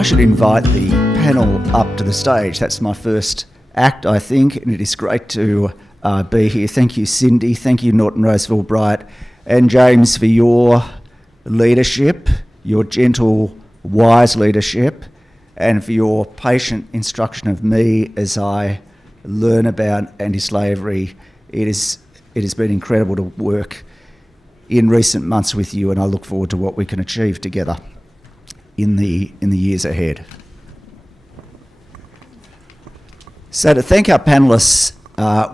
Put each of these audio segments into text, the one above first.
I should invite the panel up to the stage. That's my first act, I think, and it is great to be here. Thank you, Cindy. Thank you, Norton Roseville Bright, and James, for your leadership, your gentle, wise leadership, and for your patient instruction of me as I learn about anti-slavery. It has been incredible to work in recent months with you, and I look forward to what we can achieve together in the years ahead. So to thank our panellists,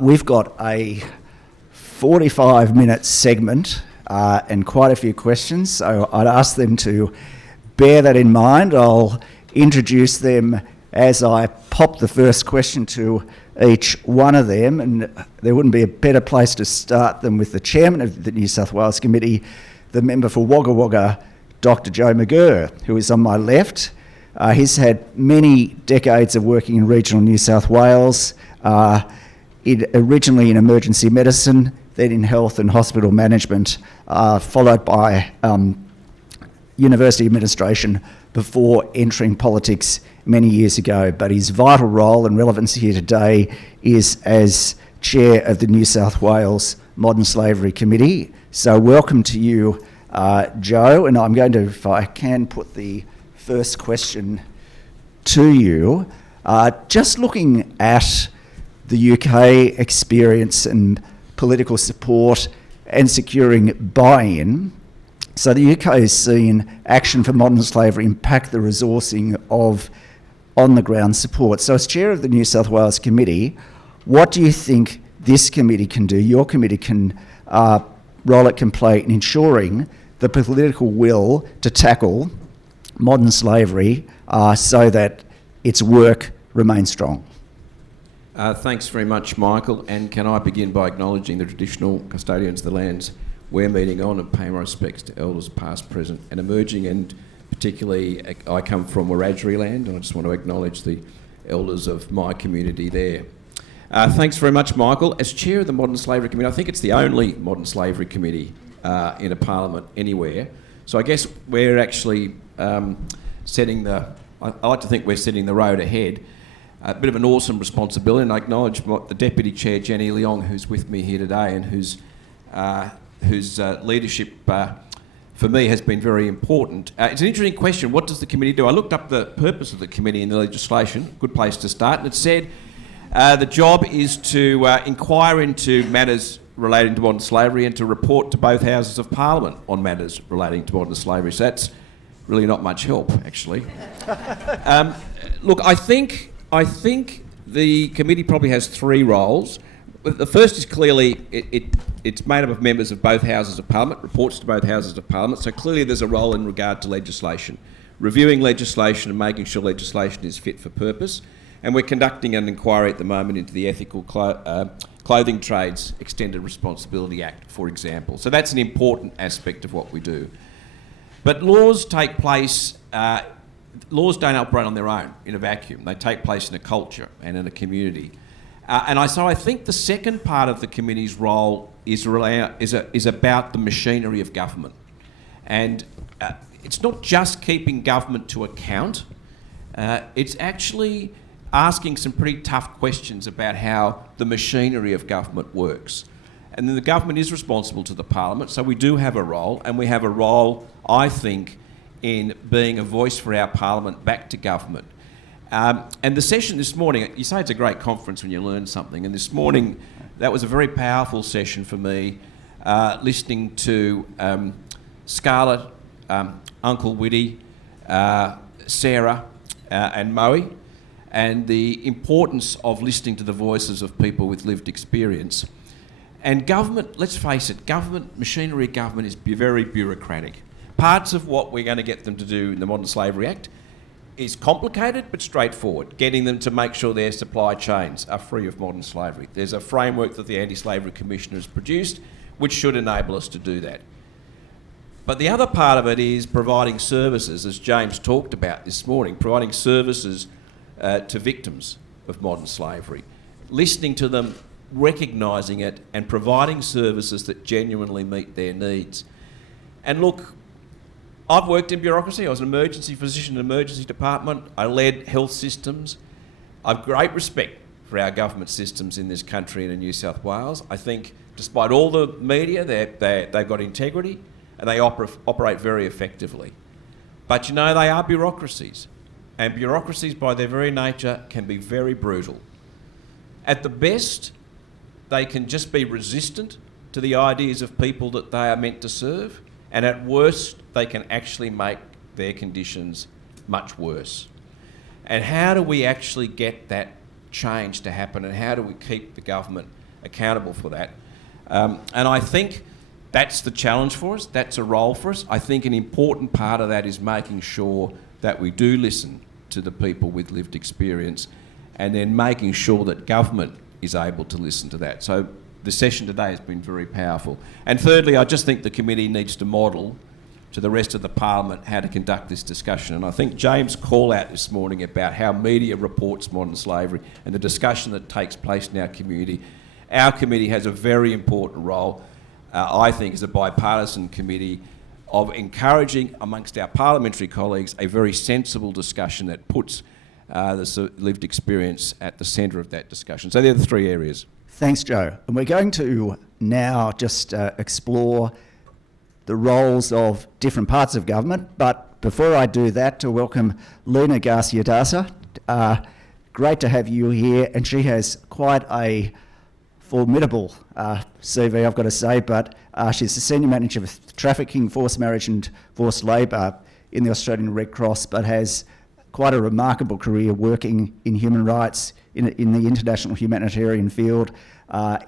we've got a 45-minute segment and quite a few questions, so I'd ask them to bear that in mind. I'll introduce them as I pop the first question to each one of them, and there wouldn't be a better place to start than with the chairman of the New South Wales Committee, the member for Wagga Wagga, Dr. Joe McGirr, who is on my left. He's had many decades of working in regional New South Wales, originally in emergency medicine, then in health and hospital management, followed by university administration before entering politics many years ago. But his vital role and relevance here today is as chair of the New South Wales Modern Slavery Committee. So welcome to you, Joe, and I'm going to, if I can, put the first question to you. Just looking at the UK experience and political support and securing buy-in, so the UK has seen Action for Modern Slavery impact the resourcing of on-the-ground support. So as chair of the New South Wales Committee, what do you think this committee can do, your committee role it can play in ensuring the political will to tackle modern slavery so that its work remains strong? Thanks very much, Michael, and can I begin by acknowledging the traditional custodians of the lands we're meeting on and pay my respects to elders past, present and emerging, and particularly I come from Wiradjuri land and I just want to acknowledge the elders of my community there. Thanks very much, Michael. As chair of the Modern Slavery Committee, I think it's the only Modern Slavery Committee in a parliament anywhere, so I guess we're actually setting the, I like to think we're setting the road ahead. A bit of an awesome responsibility, and I acknowledge the Deputy Chair, Jenny Leong, who's with me here today and whose leadership for me has been very important. It's an interesting question. What does the committee do? I looked up the purpose of the committee in the legislation, good place to start, and it said the job is to inquire into matters relating to modern slavery and to report to both Houses of Parliament on matters relating to modern slavery. So that's really not much help, actually. Look, I think the committee probably has three roles. The first is clearly it's made up of members of both Houses of Parliament, reports to both Houses of Parliament, so clearly there's a role in regard to legislation, reviewing legislation and making sure legislation is fit for purpose. And we're conducting an inquiry at the moment into the Ethical Clothing Trades Extended Responsibility Act, for example. So that's an important aspect of what we do. But laws take place, laws don't operate on their own in a vacuum. They take place in a culture and in a community. So I think the second part of the committee's role is about the machinery of government. And it's not just keeping government to account, it's actually asking some pretty tough questions about how the machinery of government works. And then the government is responsible to the Parliament, so we do have a role, and we have a role, I think, in being a voice for our Parliament back to government. And the session this morning, you say it's a great conference when you learn something, and this morning that was a very powerful session for me, listening to Scarlett, Uncle Widdy, Sarah and Moe, and the importance of listening to the voices of people with lived experience. And government, let's face it, machinery of government is very bureaucratic. Parts of what we're going to get them to do in the Modern Slavery Act is complicated but straightforward, getting them to make sure their supply chains are free of modern slavery. There's a framework that the Anti-Slavery Commissioner has produced which should enable us to do that. But the other part of it is providing services, as James talked about this morning, providing services to victims of modern slavery, listening to them, recognising it and providing services that genuinely meet their needs. And look, I've worked in bureaucracy. I was an emergency physician in an emergency department. I led health systems. I've great respect for our government systems in this country and in New South Wales. I think despite all the media, they've got integrity and they operate very effectively. But you know, they are bureaucracies. And bureaucracies by their very nature can be very brutal. At the best, they can just be resistant to the ideas of people that they are meant to serve. And at worst, they can actually make their conditions much worse. And how do we actually get that change to happen, and how do we keep the government accountable for that? And I think that's the challenge for us, that's a role for us. I think an important part of that is making sure that we do listen to the people with lived experience, and then making sure that government is able to listen to that. So the session today has been very powerful. And thirdly, I just think the committee needs to model to the rest of the parliament how to conduct this discussion. And I think James' call out this morning about how media reports modern slavery and the discussion that takes place in our community has a very important role, I think, as a bipartisan committee of encouraging amongst our parliamentary colleagues a very sensible discussion that puts the lived experience at the centre of that discussion. So they're the three areas. Thanks, Joe. And we're going to now just explore the roles of different parts of government. But before I do that, to welcome Lina Garcia-Daza. Great to have you here. And she has quite a formidable CV, I've got to say, but she's the Senior Manager of Trafficking, Forced Marriage and Forced Labour in the Australian Red Cross, but has quite a remarkable career working in human rights, in the international humanitarian field,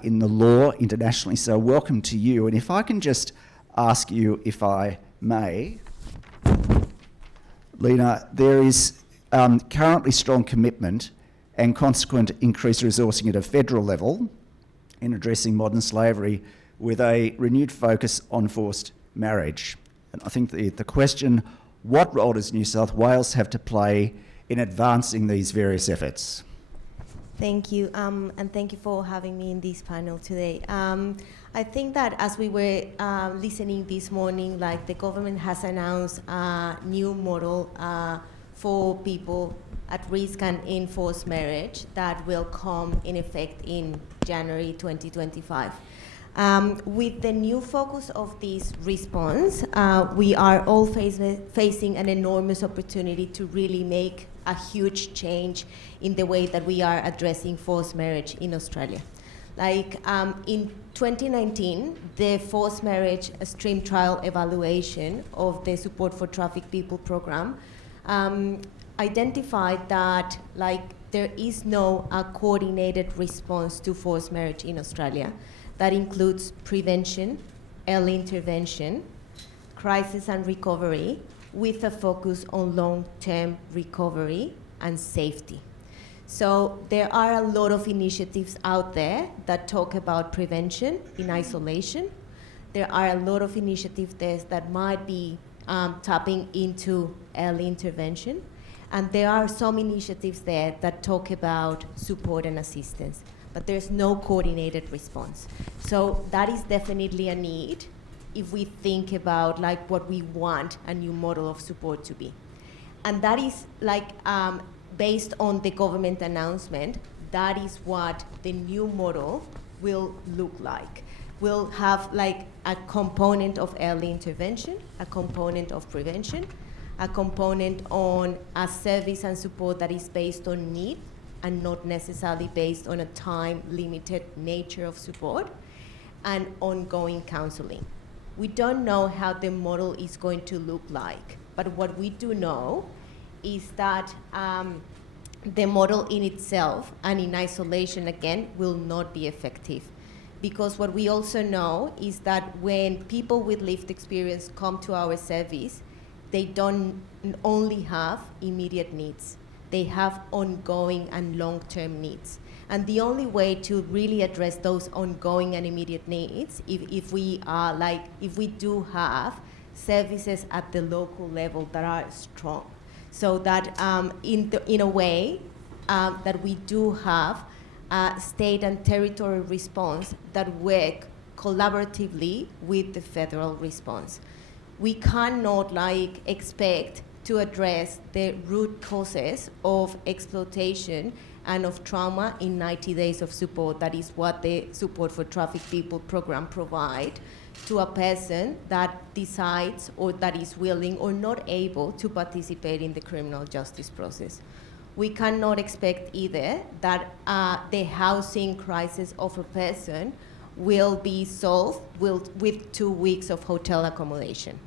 in the law internationally. So welcome to you. And if I can just ask you, if I may, Lina, there is currently strong commitment and consequent increased resourcing at a federal level in addressing modern slavery with a renewed focus on forced marriage. And I think the question, what role does New South Wales have to play in advancing these various efforts? Thank you, and thank you for having me in this panel today. I think that as we were listening this morning, like the government has announced a new model for people at risk and in forced marriage that will come in effect in January 2025. With the new focus of this response, we are all facing an enormous opportunity to really make a huge change in the way that we are addressing forced marriage in Australia. Like in 2019, the forced marriage stream trial evaluation of the Support for Trafficked People program identified that there is no coordinated response to forced marriage in Australia. That includes prevention, early intervention, crisis and recovery, with a focus on long-term recovery and safety. So there are a lot of initiatives out there that talk about prevention in isolation. There are a lot of initiatives there that might be tapping into early intervention. And there are some initiatives there that talk about support and assistance, but there's no coordinated response. So that is definitely a need if we think about what we want a new model of support to be. And that is based on the government announcement, that is what the new model will look like. We'll have a component of early intervention, a component of prevention, a component on a service and support that is based on need and not necessarily based on a time-limited nature of support, and ongoing counseling. We don't know how the model is going to look like, but what we do know is that the model in itself and in isolation, again, will not be effective. Because what we also know is that when people with lived experience come to our service, they don't only have immediate needs. They have ongoing and long-term needs. And the only way to really address those ongoing and immediate needs, if we do have services at the local level that are strong, so that in a way that we do have a state and territory response that work collaboratively with the federal response. we cannot like expect to address the root causes of exploitation and of trauma in 90 days of support. That is what the Support for Trafficked People program provide to a person that decides or that is willing or not able to participate in the criminal justice process. We cannot expect either that the housing crisis of a person will be solved with 2 weeks of hotel accommodation.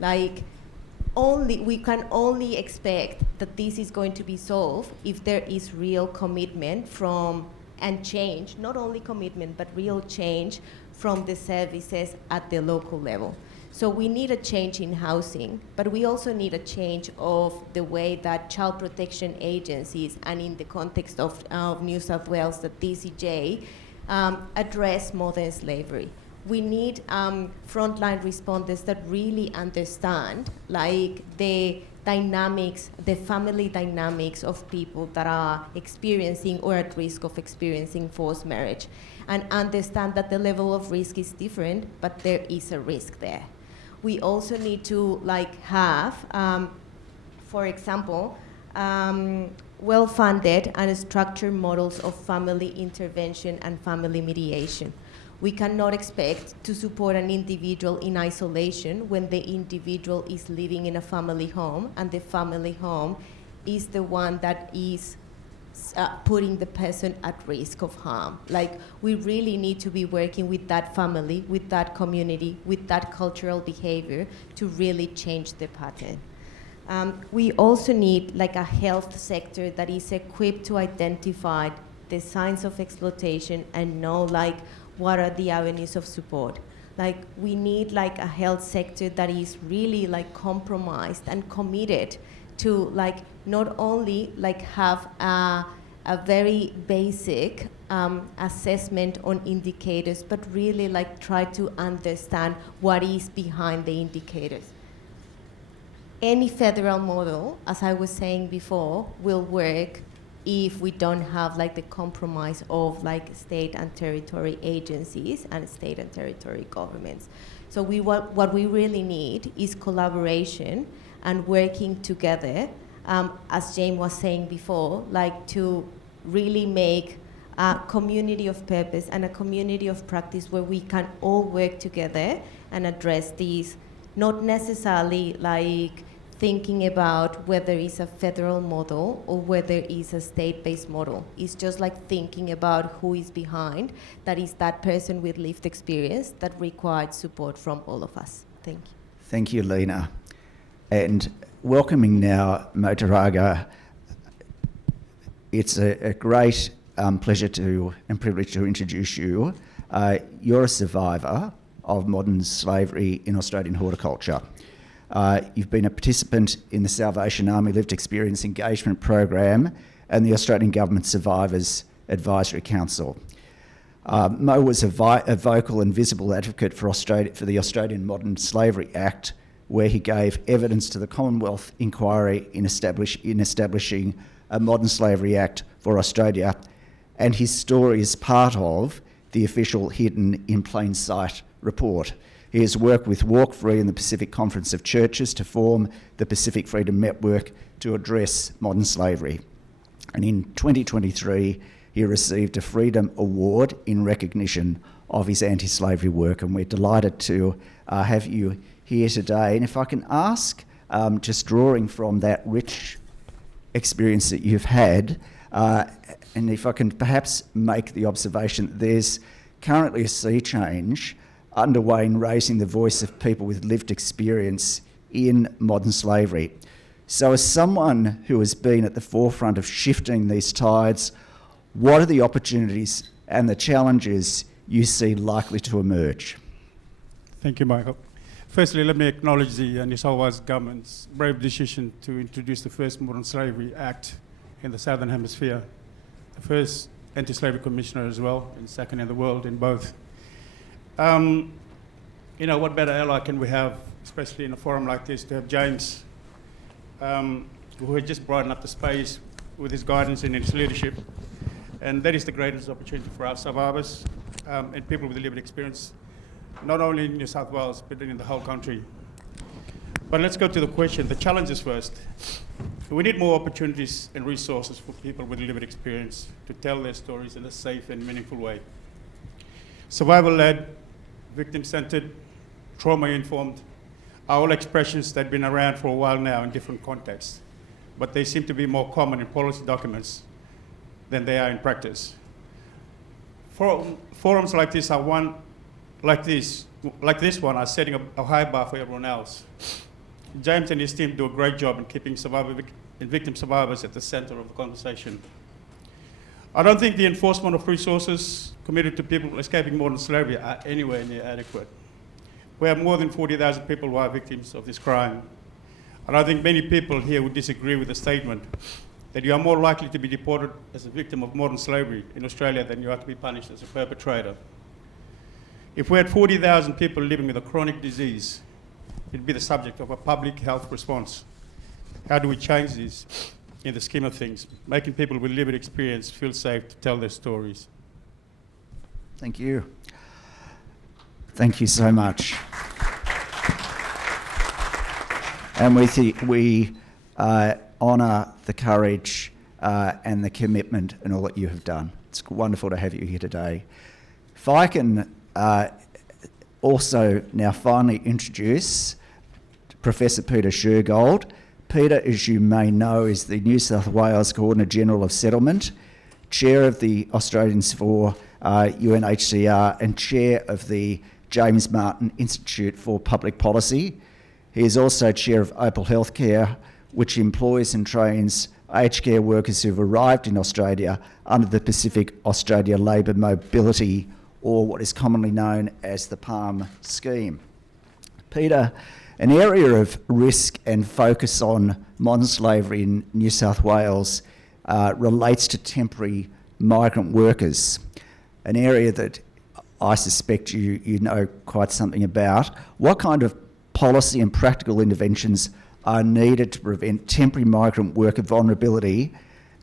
We can only expect that this is going to be solved if there is real commitment and change, not only commitment, but real change from the services at the local level. So we need a change in housing, but we also need a change of the way that child protection agencies, and in the context of New South Wales, the DCJ, address modern slavery. We need frontline responders that really understand the dynamics, the family dynamics of people that are experiencing or at risk of experiencing forced marriage, and understand that the level of risk is different, but there is a risk there. We also need to have, for example, well-funded and structured models of family intervention and family mediation. We cannot expect to support an individual in isolation when the individual is living in a family home and the family home is the one that is putting the person at risk of harm. We really need to be working with that family, with that community, with that cultural behavior to really change the pattern. We also need a health sector that is equipped to identify the signs of exploitation and know what are the avenues of support. We need a health sector that is really compromised and committed to not only have a very basic assessment on indicators, but really try to understand what is behind the indicators. Any federal model, as I was saying before, will work if we don't have the compromise of state and territory agencies and state and territory governments. So what we really need is collaboration and working together, as James was saying before, to really make a community of purpose and a community of practice where we can all work together and address these, not necessarily thinking about whether it's a federal model or whether it's a state-based model. It's just thinking about who is behind, that is that person with lived experience that required support from all of us. Thank you. Thank you, Lina. And welcoming now Moe Turaga, it's a great pleasure and privilege to introduce you. You're a survivor of modern slavery in Australian horticulture. You've been a participant in the Salvation Army Lived Experience Engagement Program and the Australian Government Survivors Advisory Council. Moe was a vocal and visible advocate for the Australian Modern Slavery Act, where he gave evidence to the Commonwealth inquiry in establishing a Modern Slavery Act for Australia, and his story is part of the official Hidden in Plain Sight report. He has worked with Walk Free and the Pacific Conference of Churches to form the Pacific Freedom Network to address modern slavery. And in 2023, he received a Freedom Award in recognition of his anti-slavery work, and we're delighted to have you here today. And if I can ask, just drawing from that rich experience that you've had, and if I can perhaps make the observation that there's currently a sea change underway in raising the voice of people with lived experience in modern slavery. So as someone who has been at the forefront of shifting these tides, what are the opportunities and the challenges you see likely to emerge? Thank you, Michael. Firstly, let me acknowledge the New South Wales government's brave decision to introduce the first Modern Slavery Act in the Southern Hemisphere, the first anti-slavery commissioner as well, and second in the world in both. What better ally can we have, especially in a forum like this, to have James, who had just brightened up the space with his guidance and his leadership. And that is the greatest opportunity for our survivors and people with lived experience, not only in New South Wales, but in the whole country. But let's go to the question, the challenges first. We need more opportunities and resources for people with lived experience to tell their stories in a safe and meaningful way. Survival-led, victim-centered, trauma-informed are all expressions that have been around for a while now in different contexts, but they seem to be more common in policy documents than they are in practice. Forums like this one are setting a high bar for everyone else. James and his team do a great job in keeping victim survivors at the center of the conversation. I don't think the enforcement of resources committed to people escaping modern slavery are anywhere near adequate. We have more than 40,000 people who are victims of this crime. And I think many people here would disagree with the statement that you are more likely to be deported as a victim of modern slavery in Australia than you are to be punished as a perpetrator. If we had 40,000 people living with a chronic disease, it'd be the subject of a public health response. How do we change this in the scheme of things, making people with lived experience feel safe to tell their stories? Thank you. Thank you so much. And we honour the courage and the commitment and all that you have done. It's wonderful to have you here today. If I can also now finally introduce Professor Peter Shergold. Peter, as you may know, is the New South Wales Coordinator-General of Settlement, Chair of the Australians for UNHCR and Chair of the James Martin Institute for Public Policy. He is also Chair of Opal Healthcare, which employs and trains aged care workers who've arrived in Australia under the Pacific Australia Labour Mobility, or what is commonly known as the PALM scheme. Peter, an area of risk and focus on modern slavery in New South Wales relates to temporary migrant workers, an area that I suspect you know quite something about. What kind of policy and practical interventions are needed to prevent temporary migrant worker vulnerability,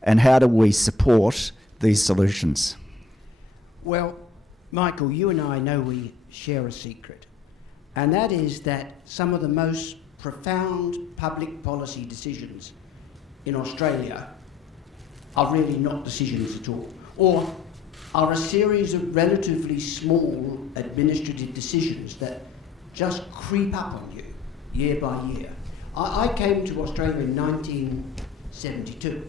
and how do we support these solutions? Well, Michael, you and I know we share a secret, and that is that some of the most profound public policy decisions in Australia are really not decisions at all, or are a series of relatively small administrative decisions that just creep up on you year by year. I came to Australia in 1972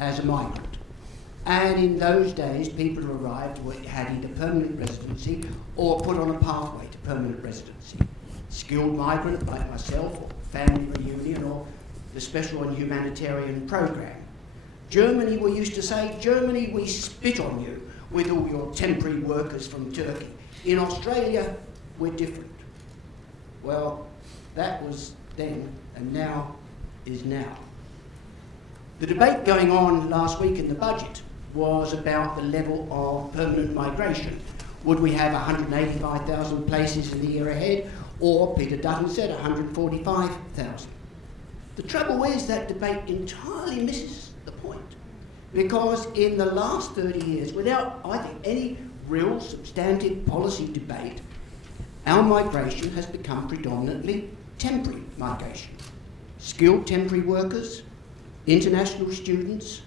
as a migrant, and in those days people who arrived had either permanent residency or put on a pathway to permanent residency. Skilled migrant like myself, or family reunion, or the special and humanitarian program. Germany, we used to say, Germany, we spit on you with all your temporary workers from Turkey. In Australia, we're different. Well, that was then, and now is now. The debate going on last week in the budget was about the level of permanent migration. Would we have 185,000 places in the year ahead, or Peter Dutton said 145,000? The trouble is that debate entirely misses the point, because in the last 30 years, without, I think, any real substantive policy debate, our migration has become predominantly temporary migration. Skilled temporary workers, international students,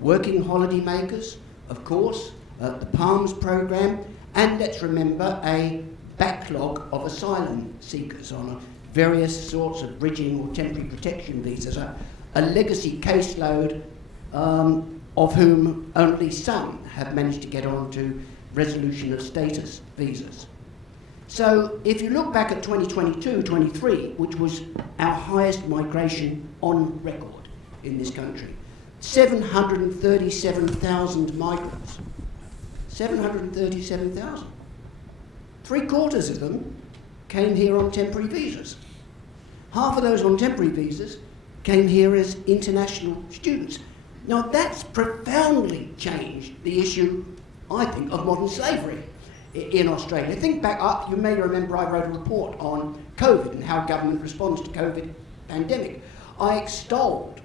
working holiday makers, of course, the PALMS program, and let's remember a backlog of asylum seekers on various sorts of bridging or temporary protection visas, a legacy caseload of whom only some have managed to get on to resolution of status visas. So if you look back at 2022-23, which was our highest migration on record in this country, 737,000 migrants. 737,000. 3/4 of them came here on temporary visas. Half of those on temporary visas came here as international students. Now that's profoundly changed the issue, I think, of modern slavery in Australia. Think back, you may remember I wrote a report on COVID and how government responds to COVID pandemic. I extolled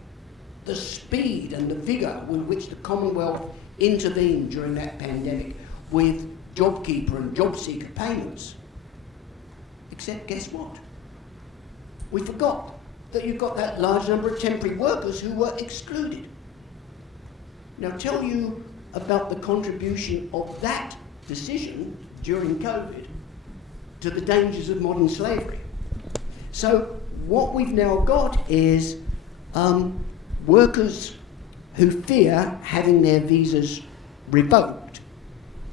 the speed and the vigour with which the Commonwealth intervened during that pandemic with JobKeeper and job seeker payments. Except guess what? We forgot that you've got that large number of temporary workers who were excluded. Now, tell you about the contribution of that decision during COVID to the dangers of modern slavery. So what we've now got is workers who fear having their visas revoked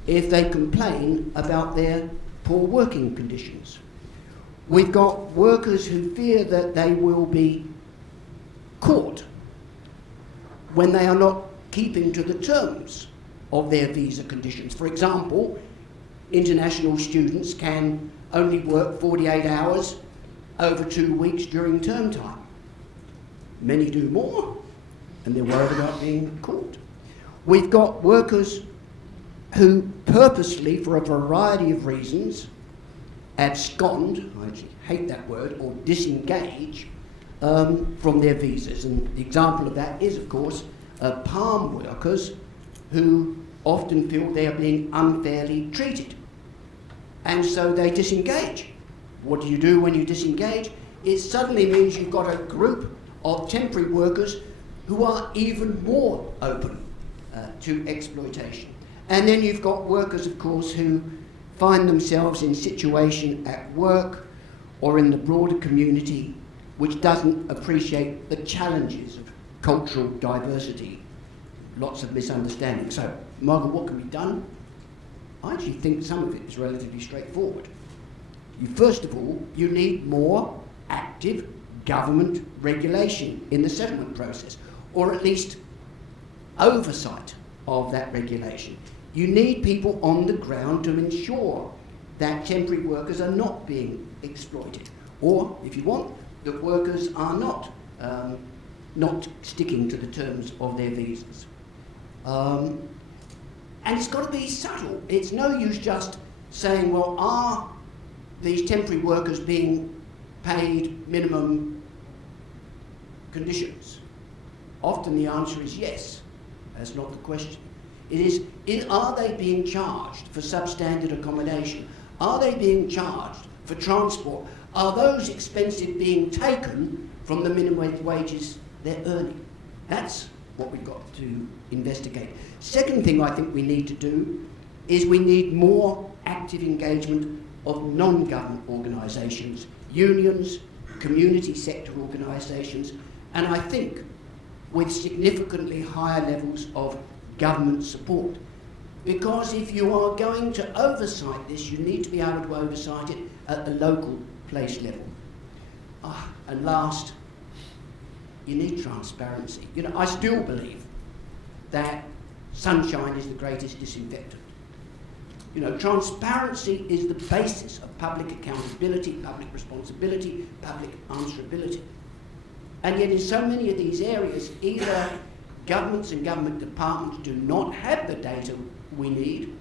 if they complain about their poor working conditions. We've got workers who fear that they will be caught when they are not keeping to the terms of their visa conditions. For example, international students can only work 48 hours over 2 weeks during term time. Many do more, and they're worried about being caught. We've got workers who purposely, for a variety of reasons, abscond, I actually hate that word, or disengage from their visas. And the example of that is, of course, palm workers who often feel they are being unfairly treated. And so they disengage. What do you do when you disengage? It suddenly means you've got a group of temporary workers who are even more open to exploitation. And then you've got workers, of course, who find themselves in situation at work or in the broader community which doesn't appreciate the challenges of cultural diversity. Lots of misunderstanding. So, Margaret, what can be done? I actually think some of it is relatively straightforward. First of all, you need more active government regulation in the settlement process, or at least oversight of that regulation. You need people on the ground to ensure that temporary workers are not being exploited, or, if you want, that workers are not sticking to the terms of their visas. And it's got to be subtle. It's no use just saying, well, are these temporary workers being paid minimum conditions? Often the answer is yes. That's not the question. It is, are they being charged for substandard accommodation? Are they being charged for transport? Are those expenses being taken from the minimum wages they're earning? That's what we've got to investigate. Second thing I think we need to do is we need more active engagement of non-government organisations, unions, community sector organisations, and I think with significantly higher levels of government support. Because if you are going to oversight this, you need to be able to oversight it at the local place level. And last, you need transparency. You know, I still believe that sunshine is the greatest disinfectant. You know, transparency is the basis of public accountability, public responsibility, public answerability. And yet in so many of these areas, either governments and government departments do not have the data we need,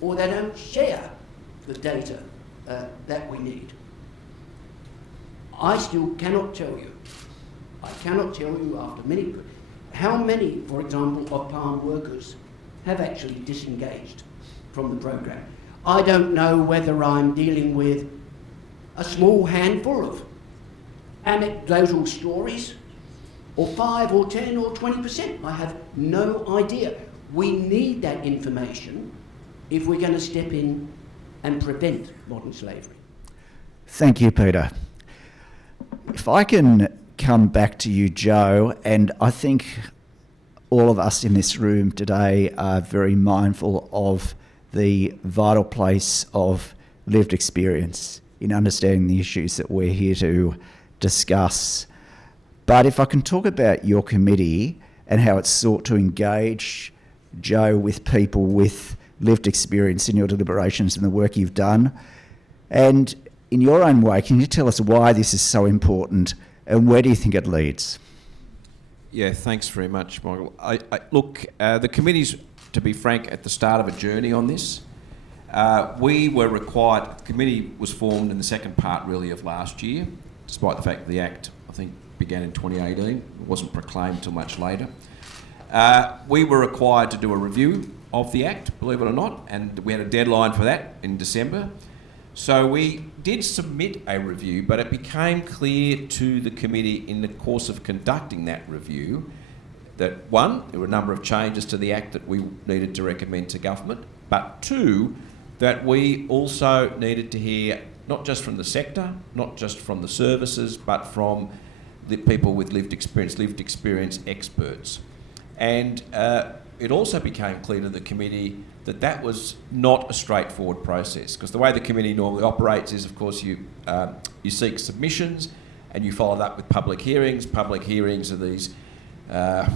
or they don't share the data that we need. I still cannot tell you, after many, how many, for example, of palm workers have actually disengaged from the program. I don't know whether I'm dealing with a small handful of anecdotal stories, or 5 or 10 or 20%. I have no idea. We need that information if we're going to step in and prevent modern slavery. Thank you, Peter. If I can come back to you, Joe, and I think all of us in this room today are very mindful of the vital place of lived experience in understanding the issues that we're here to discuss. But if I can talk about your committee and how it's sought to engage, Joe, with people with lived experience in your deliberations and the work you've done, and in your own way, can you tell us why this is so important and where do you think it leads? Yeah, thanks very much, Michael. Look, the committee's, to be frank, at the start of a journey on this. We were required, the committee was formed in the second part really of last year, despite the fact that the Act, I think, began in 2018. It wasn't proclaimed until much later. We were required to do a review of the Act, believe it or not, and we had a deadline for that in December. So we did submit a review, but it became clear to the committee in the course of conducting that review that, one, there were a number of changes to the Act that we needed to recommend to government, but two, that we also needed to hear not just from the sector, not just from the services, but from the people with lived experience experts. And it also became clear to the committee that that was not a straightforward process, because the way the committee normally operates is, of course, you seek submissions and you follow that with public hearings. Public hearings are these, I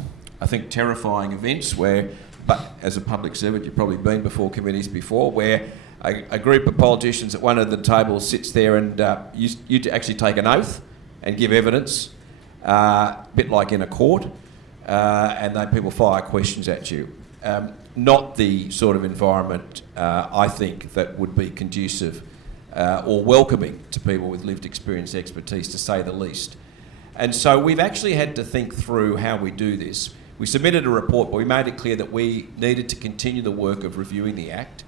think, terrifying events where, but as a public servant, you've probably been before committees before, where a group of politicians at one of the tables sits there and you actually take an oath and give evidence, a bit like in a court, and then people fire questions at you. Not the sort of environment, I think, that would be conducive or welcoming to people with lived experience expertise, to say the least. And so we've actually had to think through how we do this. We submitted a report, but we made it clear that we needed to continue the work of reviewing the Act.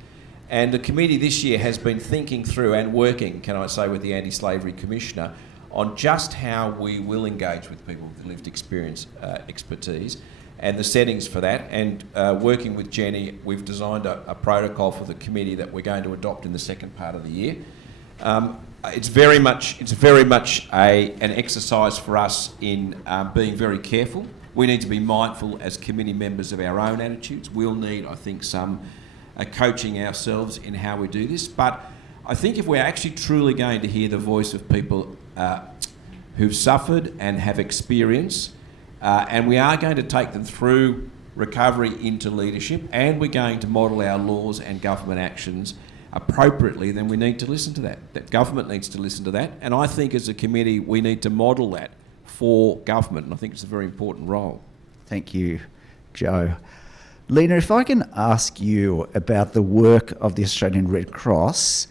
And the committee this year has been thinking through and working, can I say, with the Anti-Slavery Commissioner on just how we will engage with people with lived experience expertise and the settings for that. And working with Jenny, we've designed a protocol for the committee that we're going to adopt in the second part of the year. It's very much an exercise for us in being very careful. We need to be mindful as committee members of our own attitudes. We'll need, I think, some coaching ourselves in how we do this. But I think if we're actually truly going to hear the voice of people who've suffered and have experience, and we are going to take them through recovery into leadership, and we're going to model our laws and government actions appropriately, then we need to listen to that. That government needs to listen to that. And I think as a committee, we need to model that for government. And I think it's a very important role. Thank you, Joe. Lina, if I can ask you about the work of the Australian Red Cross,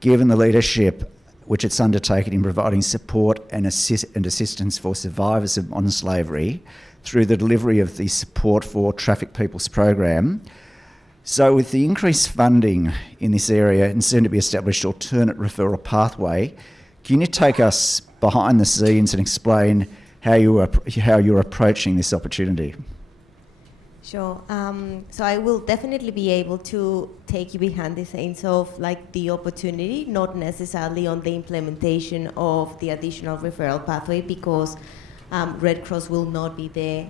given the leadership which it's undertaken in providing support and assistance for survivors of modern slavery through the delivery of the Support for Trafficked Peoples program. So with the increased funding in this area and soon to be established alternate referral pathway, can you take us behind the scenes and explain how you're approaching this opportunity? Sure. So I will definitely be able to take you behind the scenes of like the opportunity, not necessarily on the implementation of the additional referral pathway, because Red Cross will not be the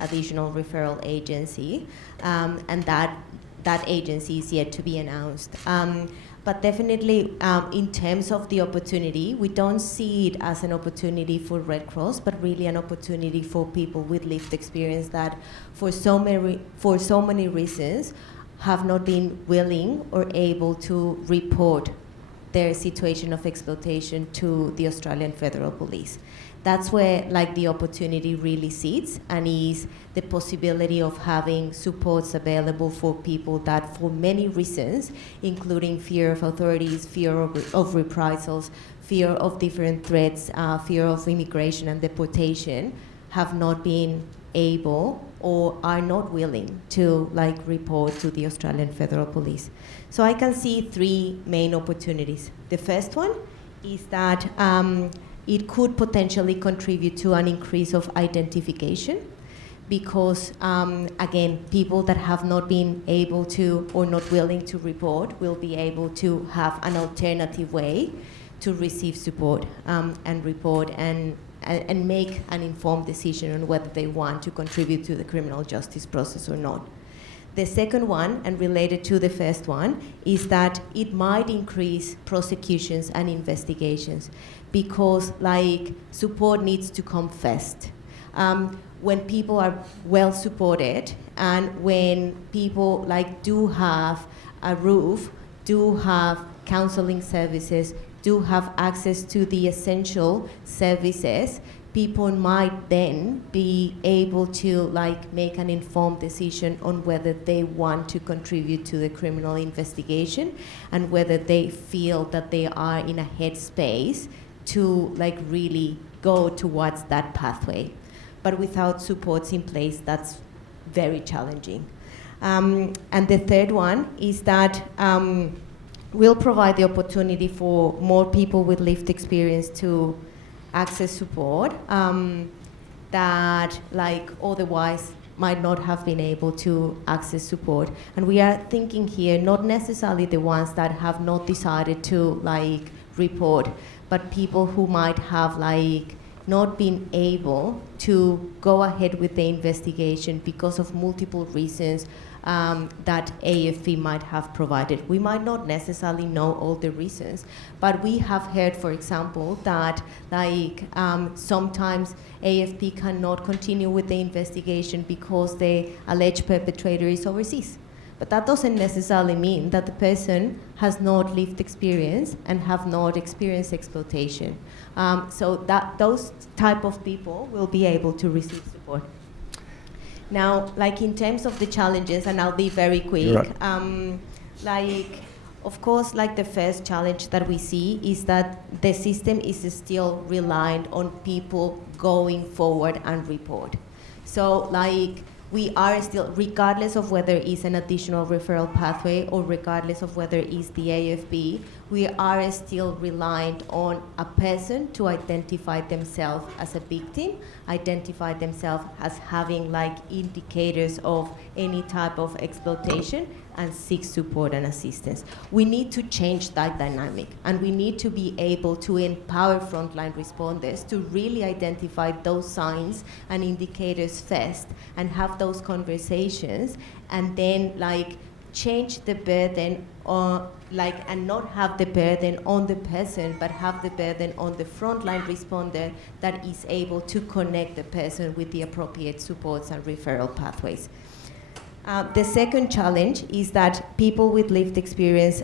additional referral agency, and that agency is yet to be announced. But definitely, in terms of the opportunity, we don't see it as an opportunity for Red Cross, but really an opportunity for people with lived experience that, for so many reasons, have not been willing or able to report their situation of exploitation to the Australian Federal Police. That's where like the opportunity really sits, and is the possibility of having supports available for people that, for many reasons, including fear of authorities, fear of reprisals, fear of different threats, fear of immigration and deportation, have not been able or are not willing to like report to the Australian Federal Police. So I can see three main opportunities. The first one is that it could potentially contribute to an increase of identification, because, again, people that have not been able to or not willing to report will be able to have an alternative way to receive support and report and make an informed decision on whether they want to contribute to the criminal justice process or not. The second one, and related to the first one, is that it might increase prosecutions and investigations, because like support needs to come first. When people are well supported, and when people like do have a roof, do have counseling services, do have access to the essential services, people might then be able to like make an informed decision on whether they want to contribute to the criminal investigation and whether they feel that they are in a headspace to like really go towards that pathway. But without supports in place, that's very challenging. And the third one is that will provide the opportunity for more people with lived experience to access support that like otherwise might not have been able to access support. And we are thinking here not necessarily the ones that have not decided to like report, but people who might have like not been able to go ahead with the investigation because of multiple reasons that AFP might have provided. We might not necessarily know all the reasons, but we have heard, for example, that like sometimes AFP cannot continue with the investigation because the alleged perpetrator is overseas. But that doesn't necessarily mean that the person has not lived experience and have not experienced exploitation. So that those type of people will be able to receive support. Now, like in terms of the challenges, and I'll be very quick, like, of course, like the first challenge that we see is that the system is still reliant on people going forward and report. So like, we are still, regardless of whether it's an additional referral pathway or regardless of whether it's the AFP, we are still reliant on a person to identify themselves as a victim, identify themselves as having like indicators of any type of exploitation, and seek support and assistance. We need to change that dynamic, and we need to be able to empower frontline responders to really identify those signs and indicators first and have those conversations, and then like change the burden and not have the burden on the person, but have the burden on the frontline responder that is able to connect the person with the appropriate supports and referral pathways. The second challenge is that people with lived experience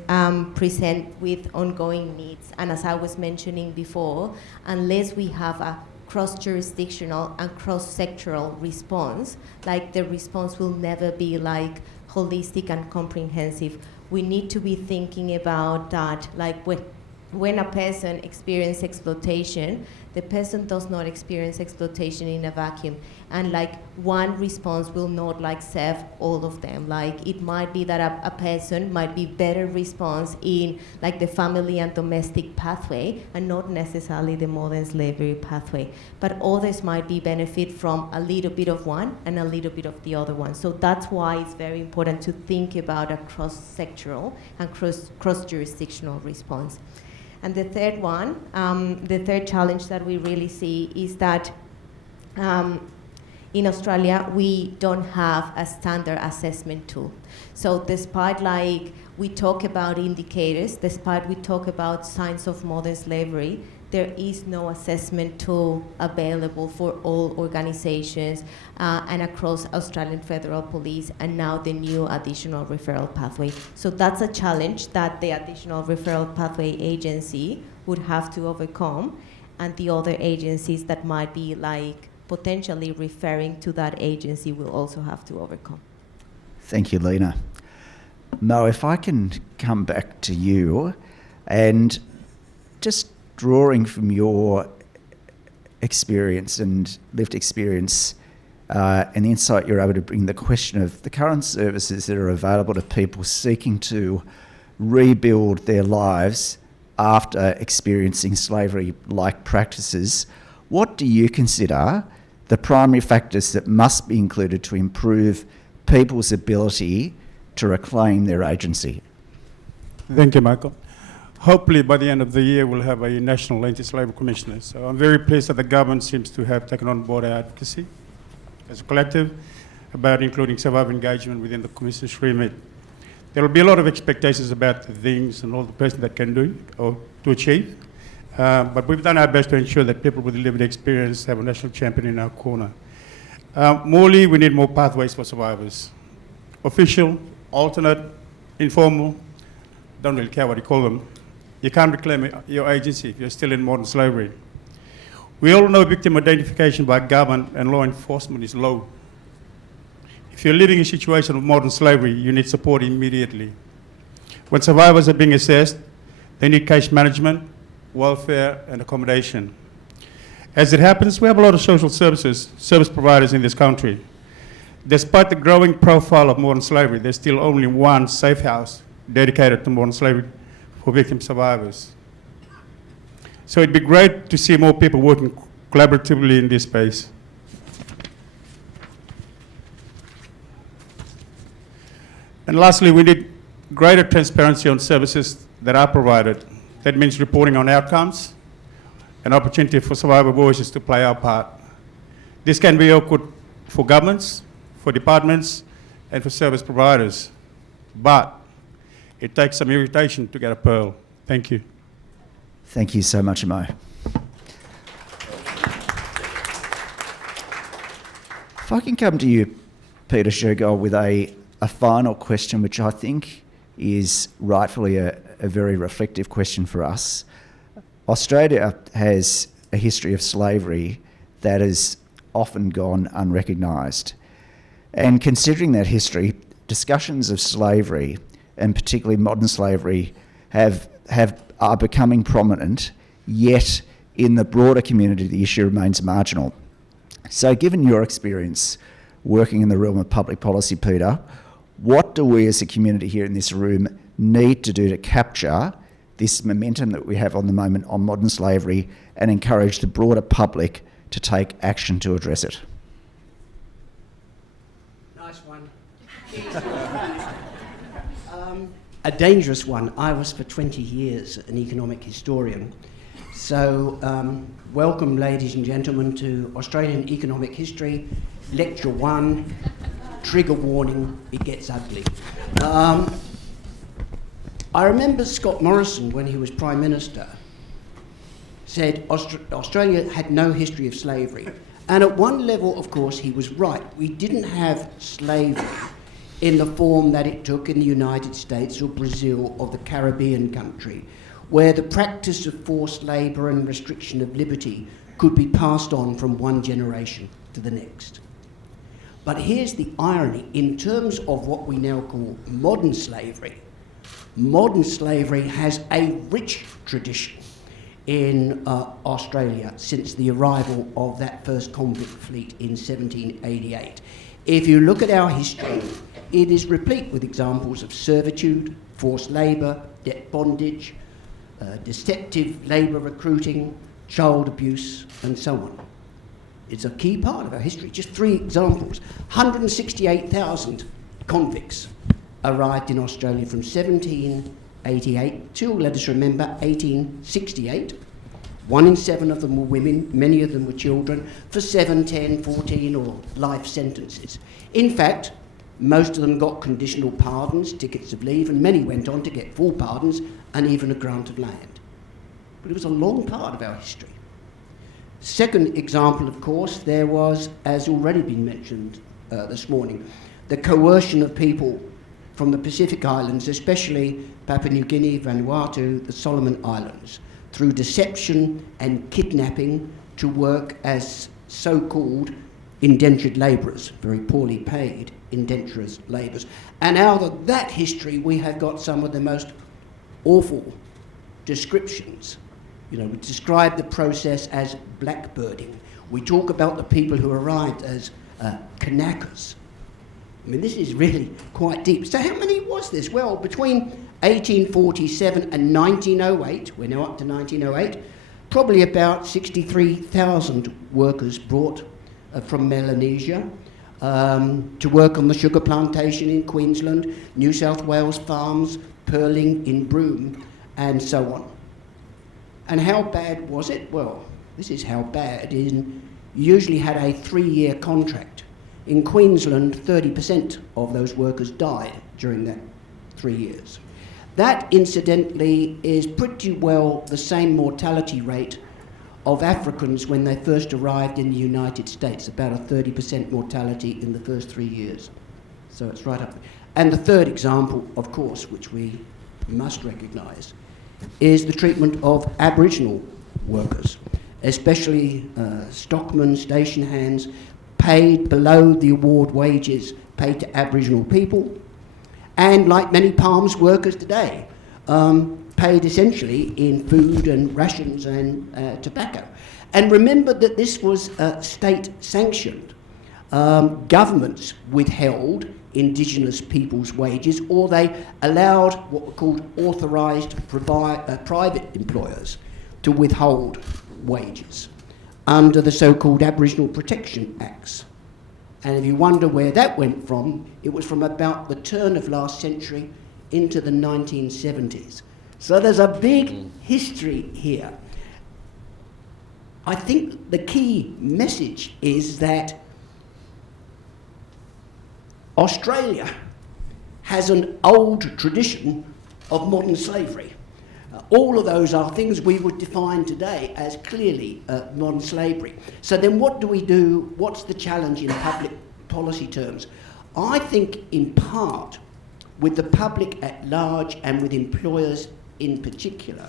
present with ongoing needs. And as I was mentioning before, unless we have a cross-jurisdictional and cross-sectoral response, like the response will never be like holistic and comprehensive. We need to be thinking about that, like when a person experiences exploitation, the person does not experience exploitation in a vacuum. And like one response will not like serve all of them. Like it might be that a person might be better response in like the family and domestic pathway and not necessarily the modern slavery pathway. But others might be benefit from a little bit of one and a little bit of the other one. So that's why it's very important to think about a cross-sectoral and cross-jurisdictional response. And the third one, the third challenge that we really see is that in Australia, we don't have a standard assessment tool. So despite like we talk about indicators, despite we talk about signs of modern slavery, there is no assessment tool available for all organizations and across Australian Federal Police, and now the new additional referral pathway. So that's a challenge that the additional referral pathway agency would have to overcome, and the other agencies that might be like potentially referring to that agency will also have to overcome. Thank you, Lina. Moe, if I can come back to you, and just drawing from your experience and lived experience and the insight you're able to bring, the question of the current services that are available to people seeking to rebuild their lives after experiencing slavery-like practices, what do you consider the primary factors that must be included to improve people's ability to reclaim their agency? Thank you, Michael. Hopefully by the end of the year we'll have a national anti-slavery commissioner. So I'm very pleased that the government seems to have taken on board our advocacy as a collective about including survivor engagement within the commissioner's remit. There will be a lot of expectations about the things and all the person that can do or to achieve. But we've done our best to ensure that people with lived experience have a national champion in our corner. Morely, we need more pathways for survivors. Official, alternate, informal, don't really care what you call them. You can't reclaim your agency if you're still in modern slavery. We all know victim identification by government and law enforcement is low. If you're living in a situation of modern slavery, you need support immediately. When survivors are being assessed, they need case management, welfare, and accommodation. As it happens, we have a lot of social service providers in this country. Despite the growing profile of modern slavery, there's still only one safe house dedicated to modern slavery for victim survivors. So it'd be great to see more people working collaboratively in this space. And lastly, we need greater transparency on services that are provided. That means reporting on outcomes, an opportunity for survivor voices to play our part. This can be awkward for governments, for departments, and for service providers. But it takes some irritation to get a pearl. Thank you. Thank you so much, Moe. If I can come to you, Peter Shergold, with a final question, which I think is rightfully a very reflective question for us. Australia has a history of slavery that has often gone unrecognised. And considering that history, discussions of slavery, and particularly modern slavery, are becoming prominent, yet in the broader community the issue remains marginal. So given your experience working in the realm of public policy, Peter, what do we as a community here in this room need to do to capture this momentum that we have on the moment on modern slavery and encourage the broader public to take action to address it? Nice one. A dangerous one. I was for 20 years an economic historian. So welcome, ladies and gentlemen, to Australian Economic History, Lecture 1, Trigger Warning, it gets ugly. I remember Scott Morrison, when he was Prime Minister, said Australia had no history of slavery. And at one level, of course, he was right. We didn't have slavery in the form that it took in the United States or Brazil or the Caribbean country, where the practice of forced labour and restriction of liberty could be passed on from one generation to the next. But here's the irony. In terms of what we now call modern slavery has a rich tradition in Australia since the arrival of that first convict fleet in 1788. If you look at our history, it is replete with examples of servitude, forced labour, debt bondage, deceptive labour recruiting, child abuse, and so on. It's a key part of our history. Just 3 examples. 168,000 convicts arrived in Australia from 1788 till, let us remember, 1868. 1 in 7 of them were women, many of them were children, for 7, 10, 14 or life sentences. In fact, most of them got conditional pardons, tickets of leave, and many went on to get full pardons and even a grant of land. But it was a long part of our history. Second example, of course, there was, as already been mentioned this morning, the coercion of people from the Pacific Islands, especially Papua New Guinea, Vanuatu, the Solomon Islands, through deception and kidnapping to work as so-called indentured labourers, very poorly paid indentured labourers. And out of that history, we have got some of the most awful descriptions. You know, we describe the process as blackbirding. We talk about the people who arrived as Kanakas. I mean, this is really quite deep. So how many was this? Well, between 1847 and 1908, we're now up to 1908, probably about 63,000 workers brought from Melanesia to work on the sugar plantation in Queensland, New South Wales farms, pearling in Broome, and so on. And how bad was it? Well, this is how bad. You usually had a 3-year contract. In Queensland, 30% of those workers died during that 3 years. That, incidentally, is pretty well the same mortality rate of Africans when they first arrived in the United States, about a 30% mortality in the first 3 years. So it's right up there. And the third example, of course, which we must recognise, is the treatment of Aboriginal workers, especially stockmen, station hands, paid below the award wages paid to Aboriginal people, and like many palms workers today, paid essentially in food and rations and tobacco. And remember that this was state-sanctioned. Governments withheld Indigenous people's wages, or they allowed what were called authorised private employers to withhold wages under the so-called Aboriginal Protection Acts. And if you wonder where that went from, it was from about the turn of last century into the 1970s. So there's a big history here. I think the key message is that Australia has an old tradition of modern slavery. All of those are things we would define today as clearly modern slavery. So then what do we do? What's the challenge in public policy terms? I think in part with the public at large and with employers in particular,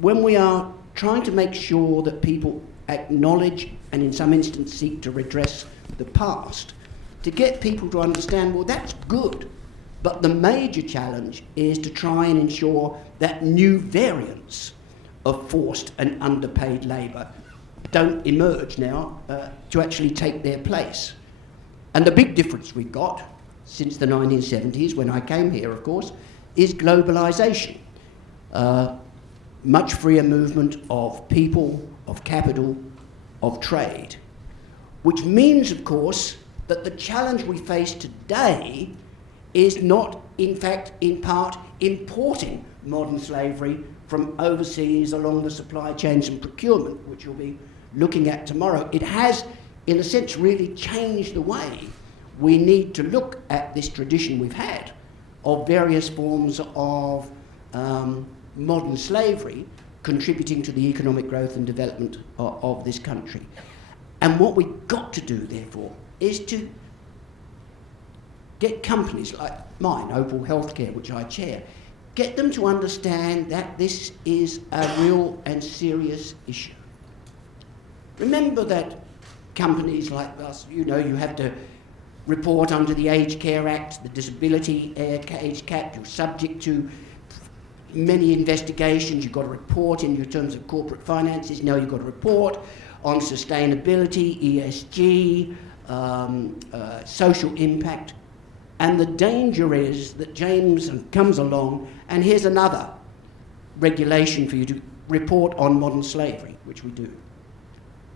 when we are trying to make sure that people acknowledge and in some instances seek to redress the past, to get people to understand, well, that's good, but the major challenge is to try and ensure that new variants of forced and underpaid labour don't emerge now to actually take their place. And the big difference we've got since the 1970s, when I came here, of course, is globalisation. Much freer movement of people, of capital, of trade, which means, of course, that the challenge we face today is not, in fact, in part, importing modern slavery from overseas along the supply chains and procurement, which we'll be looking at tomorrow. It has, in a sense, really changed the way we need to look at this tradition we've had of various forms of modern slavery contributing to the economic growth and development of this country. And what we've got to do, therefore, is to get companies like mine, Opal Healthcare, which I chair, get them to understand that this is a real and serious issue. Remember that companies like us, you know, you have to report under the Aged Care Act, the Disability Age Cap, you're subject to many investigations, you've got to report in your terms of corporate finances, now you've got to report on sustainability, ESG, social impact. And the danger is that James comes along and here's another regulation for you to report on modern slavery, which we do.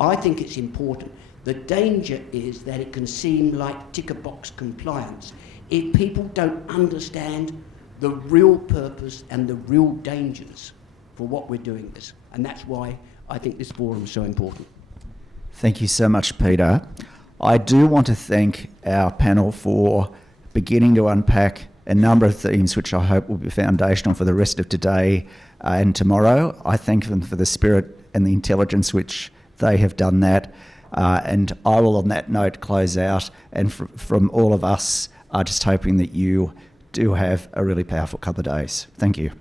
I think it's important. The danger is that it can seem like ticker box compliance if people don't understand the real purpose and the real dangers for what we're doing this. And that's why I think this forum is so important. Thank you so much, Peter. I do want to thank our panel for beginning to unpack a number of themes which I hope will be foundational for the rest of today and tomorrow. I thank them for the spirit and the intelligence which they have done that. And I will, on that note, close out. And from all of us, just hoping that you do have a really powerful couple of days. Thank you.